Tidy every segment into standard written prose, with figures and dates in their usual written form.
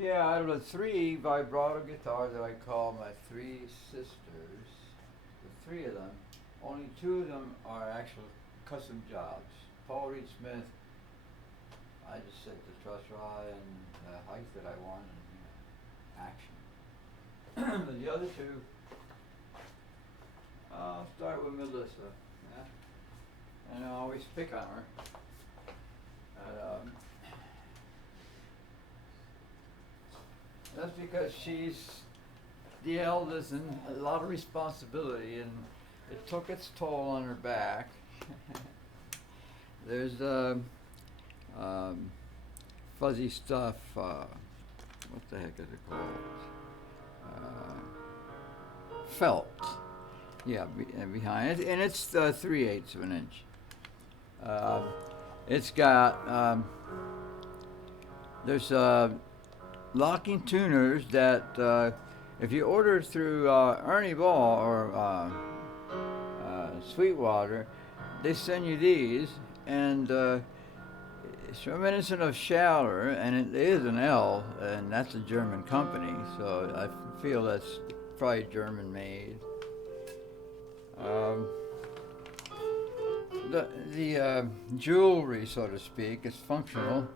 Yeah, out of the three vibrato guitars that I call my three sisters, the three of them, only two of them are actual custom jobs. Paul Reed Smith, I just set the truss rod and the height that I want and action. But the other two, I'll start with Melissa, yeah? And I always pick on her. Um, that's because she's the eldest and a lot of responsibility, and it took its toll on her back. There's um, fuzzy stuff. What the heck is it called? Felt. Yeah, behind it, and it's 3/8 of an inch. Uh, it's got there's locking tuners that if you order through Ernie Ball or Sweetwater, they send you these, and it's reminiscent of Schaller, and it is an L, and that's a German company, so I feel that's probably German made. Um, the jewelry, so to speak, is functional.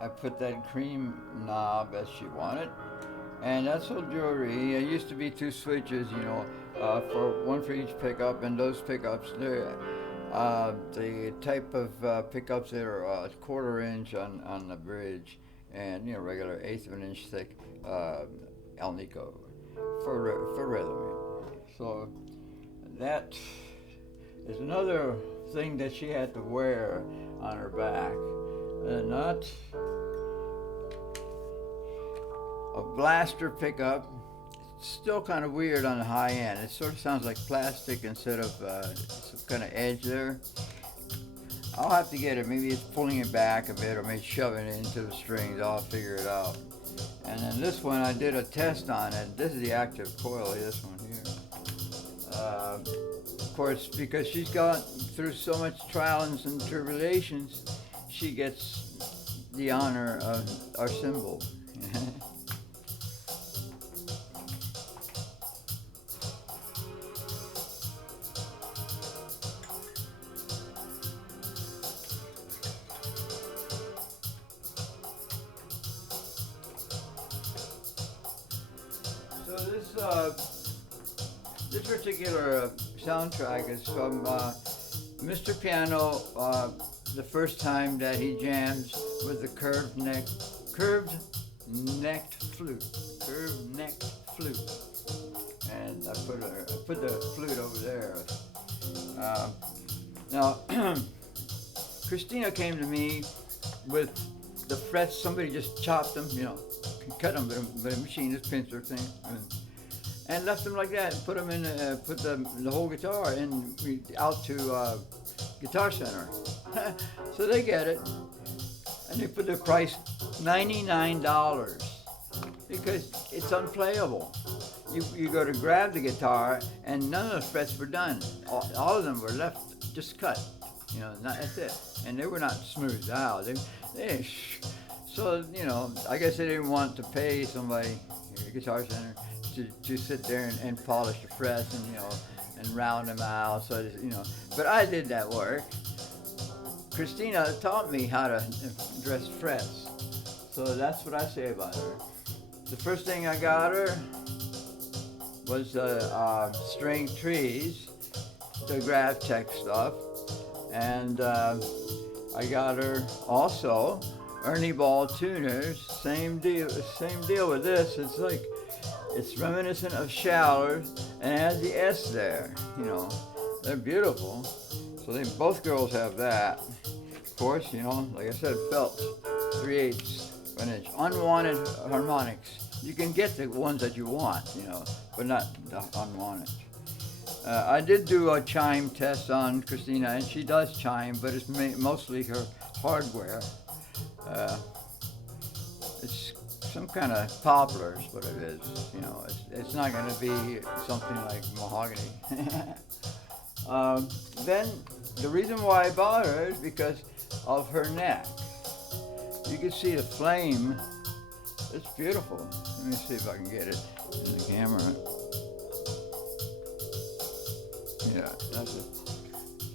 I put that cream knob as she wanted, and that's all jewelry. It used to be two switches, for one for each pickup, and those pickups, they're the type of pickups that are a quarter inch on the bridge, and regular eighth of an inch thick Alnico for rhythm. So that is another thing that she had to wear on her back. Not a blaster pickup. It's still kind of weird on the high end. It sort of sounds like plastic instead of some kind of edge there. I'll have to get it. Maybe it's pulling it back a bit, or maybe shoving it into the strings. I'll figure it out. And then this one, I did a test on it. This is the active coil, this one here. Of course, because she's gone through so much trials and tribulations, she gets the honor of our symbol. So this particular soundtrack is from Mr. Piano. The first time that he jams with the curved necked flute, and I put the flute over there. Now, Christina came to me with the frets. Somebody just chopped them, cut them with a machine, this pincer thing, and left them like that. And put them in, put the whole guitar out to Guitar Center. So they get it, and they put the price $99 because it's unplayable. You go to grab the guitar, and none of the frets were done. All of them were left just cut. That's it. And they were not smoothed out. So I guess they didn't want to pay somebody, Guitar Center, to sit there and polish the frets and round them out. So but I did that work. Christina taught me how to dress frets, so that's what I say about her. The first thing I got her was string trees, the Graph Tech stuff, and I got her also Ernie Ball tuners. Same deal with this. It's reminiscent of Schaller, and it has the S there. They're beautiful. So both girls have that. Of course, like I said, felt 3/8 of an inch. Unwanted harmonics. You can get the ones that you want, but not the unwanted. I did do a chime test on Christina, and she does chime, but it's mostly her hardware. It's some kind of poplar is what it is. It's not going to be something like mahogany. Then the reason why I bought her is because of her neck. You can see the flame. It's beautiful. Let me see if I can get it in the camera. Yeah, that's it.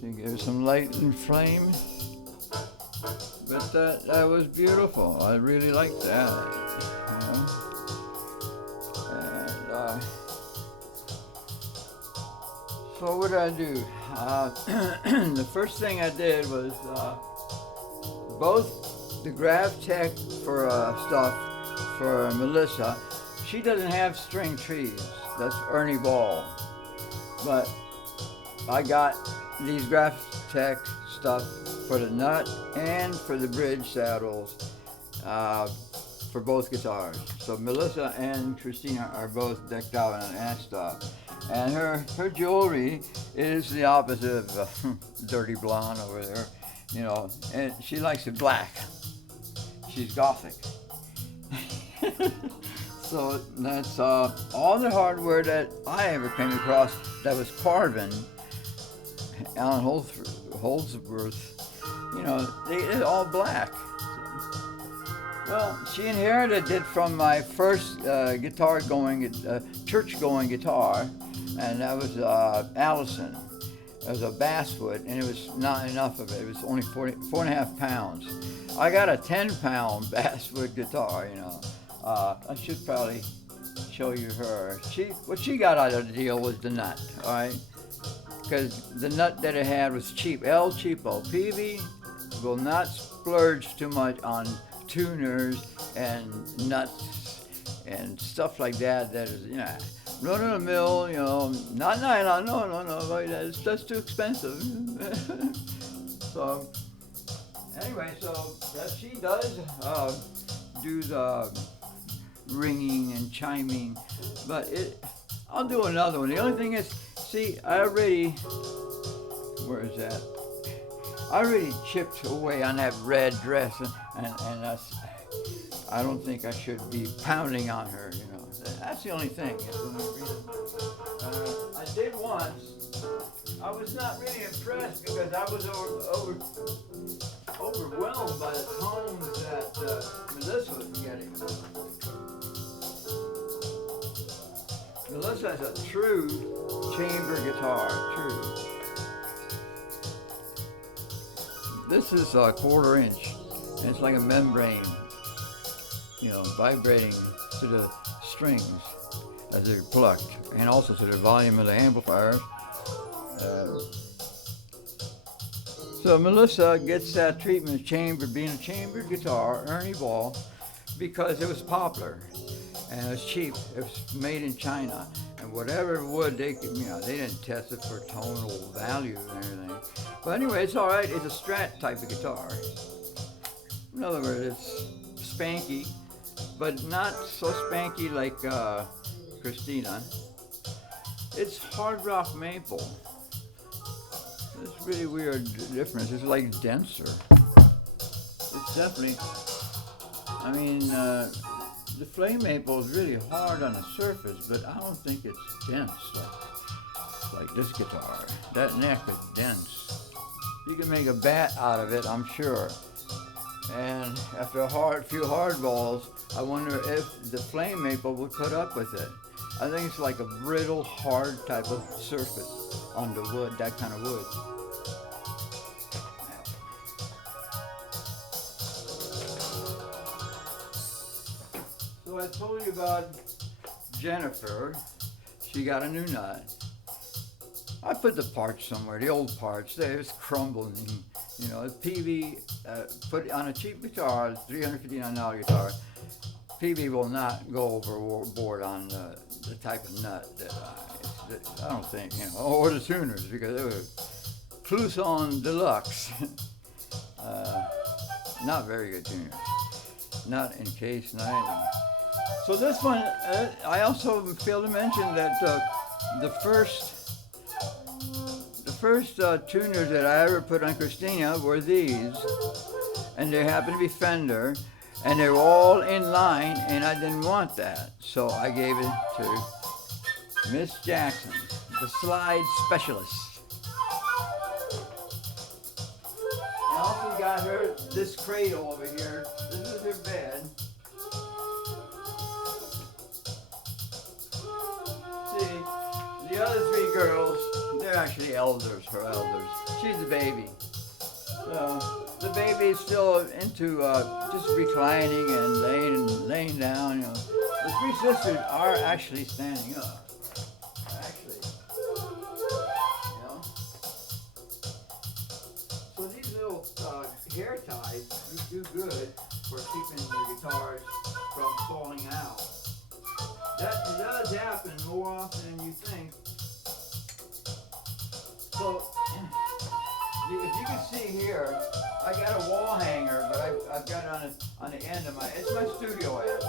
You can give it some light and flame. But that was beautiful. I really liked that. You know? And so what did I do? The first thing I did was both the Grav Tech for stuff for Melissa. She doesn't have string trees. That's Ernie Ball. But I got these Grav Tech stuff for the nut and for the bridge saddles for both guitars. So Melissa and Christina are both decked out in that stuff. And her jewelry is the opposite of dirty blonde over there, you know, and she likes it black. She's gothic. So that's all the hardware that I ever came across that was carving. Alan Holdsworth, you know, they're all black. Well, she inherited it from my first church-going guitar, and that was Allison. It was a basswood, and it was not enough of it. It was only 4.5 pounds. I got a 10-pound basswood guitar, you know. I should probably show you her. What she got out of the deal was the nut, all right? Because the nut that it had was cheap, El Cheapo. PV will not splurge too much on tuners and nuts and stuff like that. That is, you know, run of the mill, you know, not nylon, no, that's too expensive. So, anyway, so that she does do the ringing and chiming, but I'll do another one. The only thing is, see, where is that? I already chipped away on that red dress, and that's, I don't think I should be pounding on her, you know. That's the only thing. That's the only reason. I did once. I was not really impressed because I was overwhelmed by the tones that Melissa was getting. Melissa has a true chamber guitar, true. This is a 1/4 inch, and it's like a membrane, you know, vibrating to the strings as they're plucked, and also to the volume of the amplifier. So Melissa gets that treatment being a chambered guitar, Ernie Ball, because it was popular and it was cheap. It was made in China, and whatever wood they didn't test it for tonal value and everything. But anyway, it's all right. It's a Strat type of guitar. In other words, it's spanky, but not so spanky like Christina. It's hard rock maple. It's really weird difference. It's like denser. It's definitely, I mean, the flame maple is really hard on the surface, but I don't think it's dense like this guitar. That neck is dense. You can make a bat out of it, I'm sure. And after a few hard balls, I wonder if the flame maple would put up with it. I think it's like a brittle, hard type of surface on the wood, that kind of wood. So I told you about Jennifer. She got a new nut. I put the parts somewhere, the old parts. They was crumbling, you know. PV put on a cheap guitar, $359 guitar. PV will not go overboard on the type of nut that I don't think, you know, or the tuners, because they were Clouson Deluxe. Not very good tuners. Not in case, not anything. So this one, I also failed to mention that the first tuners that I ever put on Christina were these, and they happen to be Fender, and they were all in line, and I didn't want that, so I gave it to Miss Jackson, the slide specialist. I also got her this cradle over here. This is her bed. See, the other three girls, they're actually elders, her elders. She's the baby. So the baby is still into just reclining and laying down. You know, the three sisters are actually standing up. Actually, you know. So these little hair ties do good for keeping the guitars from falling out. That does happen more often than you think. So, if you can see here, I got a wall hanger, but I've got it on the end of it's my studio amp.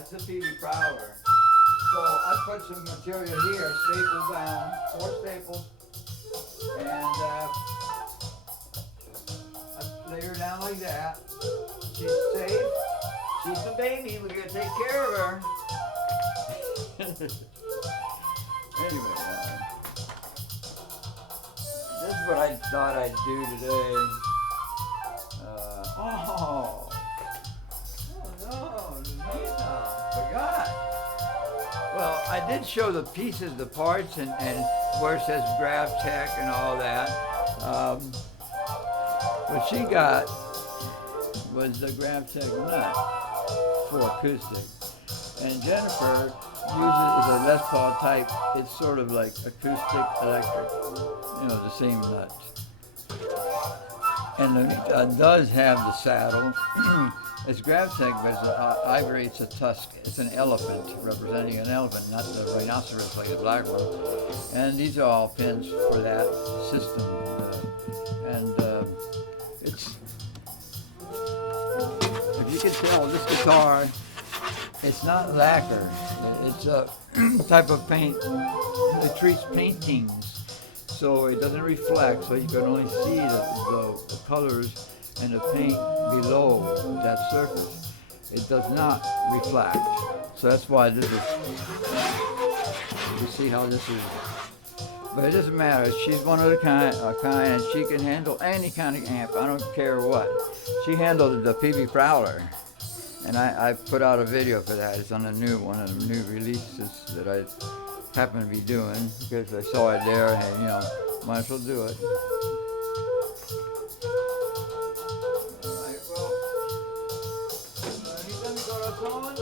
It's a PV Prowler. So I put some material here, stapled down, 4 staples, and I lay her down like that. She's safe. She's the baby. We gotta take care of her. Anyway, this is what I thought I'd do today. Oh no, forgot. Well, I did show the pieces, the parts, and where it says GravTech and all that. What she got was the GravTech nut for acoustic. And Jennifer uses a Les Paul type. It's sort of like acoustic electric, you know, the same nut. And it does have the saddle. It's GravTech, but it's a tusk. It's an elephant, representing an elephant, not the rhinoceros like the black one. And these are all pins for that system. It's, if you can tell, this guitar, it's not lacquer. It's a type of paint that treats paintings, so it doesn't reflect, so you can only see the colors and the paint below that surface. It does not reflect, so that's why this is, you see how this is, but it doesn't matter. She's one of the kind, and she can handle any kind of amp, I don't care what. She handled the PV Prowler. And I put out a video for that. It's on one of the new releases that I happen to be doing because I saw it there and, you know, might as well do it. Alright, well, anything corazón?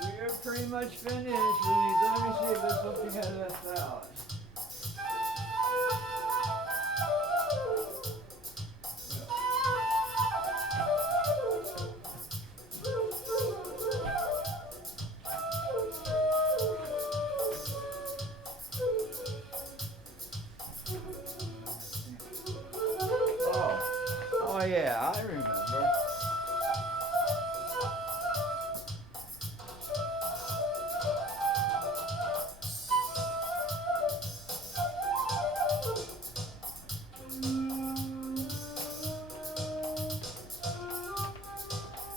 We're pretty much finished. Let me see if there's something I left out. Oh yeah, I remember.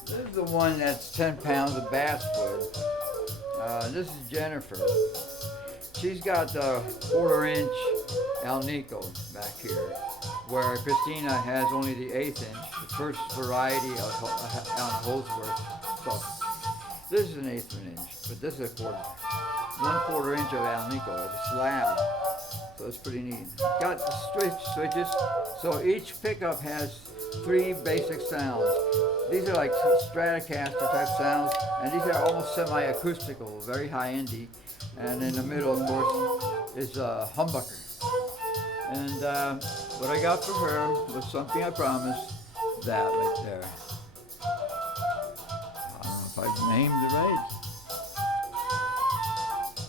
This is the one that's 10 pounds of basswood. This is Jennifer. She's got the 1/4-inch Alnico back here, where Christina has only the 1/8 inch, the first variety of Holdsworth. So this is an 1/8 inch, but this is a 1/4 inch of Alnico. It's a slab, so it's pretty neat. Got the switches, so each pickup has 3 basic sounds. These are like Stratocaster type sounds, and these are almost semi-acoustical, very high-endy. And in the middle, of course, is a humbucker. And what I got for her was something I promised, that right there. I don't know if I named it right.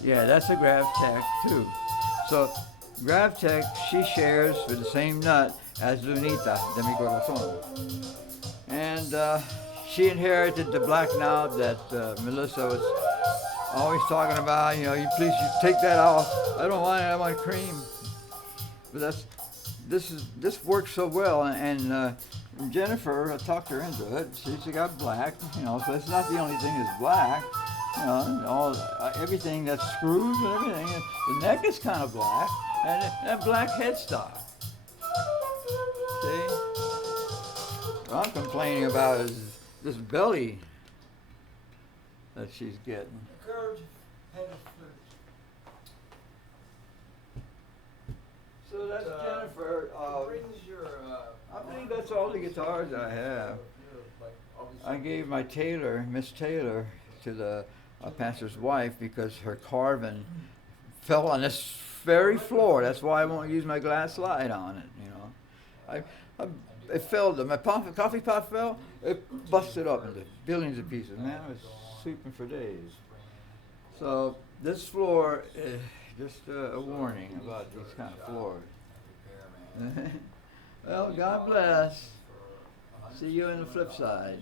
Yeah, that's a GravTech too. So GravTech, she shares with the same nut as Lunita de mi Corazón. And she inherited the black knob that Melissa was always talking about. You know, you take that off. I don't want it, I want cream. But this works so well, and Jennifer, I talked her into it. She got black, you know, so it's not the only thing that's black. You know, everything that screws and everything. The neck is kind of black, and black headstock. See? I'm complaining about is this belly that she's getting. Curved headed flute. So that's Jennifer. It brings your. I believe that's all the guitars I have. I gave my Taylor, Miss Taylor, to the pastor's wife because her carving fell on this very floor. That's why I won't use my glass slide on it. You know, it fell. My coffee pot fell. It busted up into billions of pieces. Man, I was sweeping for days. So this floor is just a warning about these kind of floors. Well, God bless. See you on the flip side.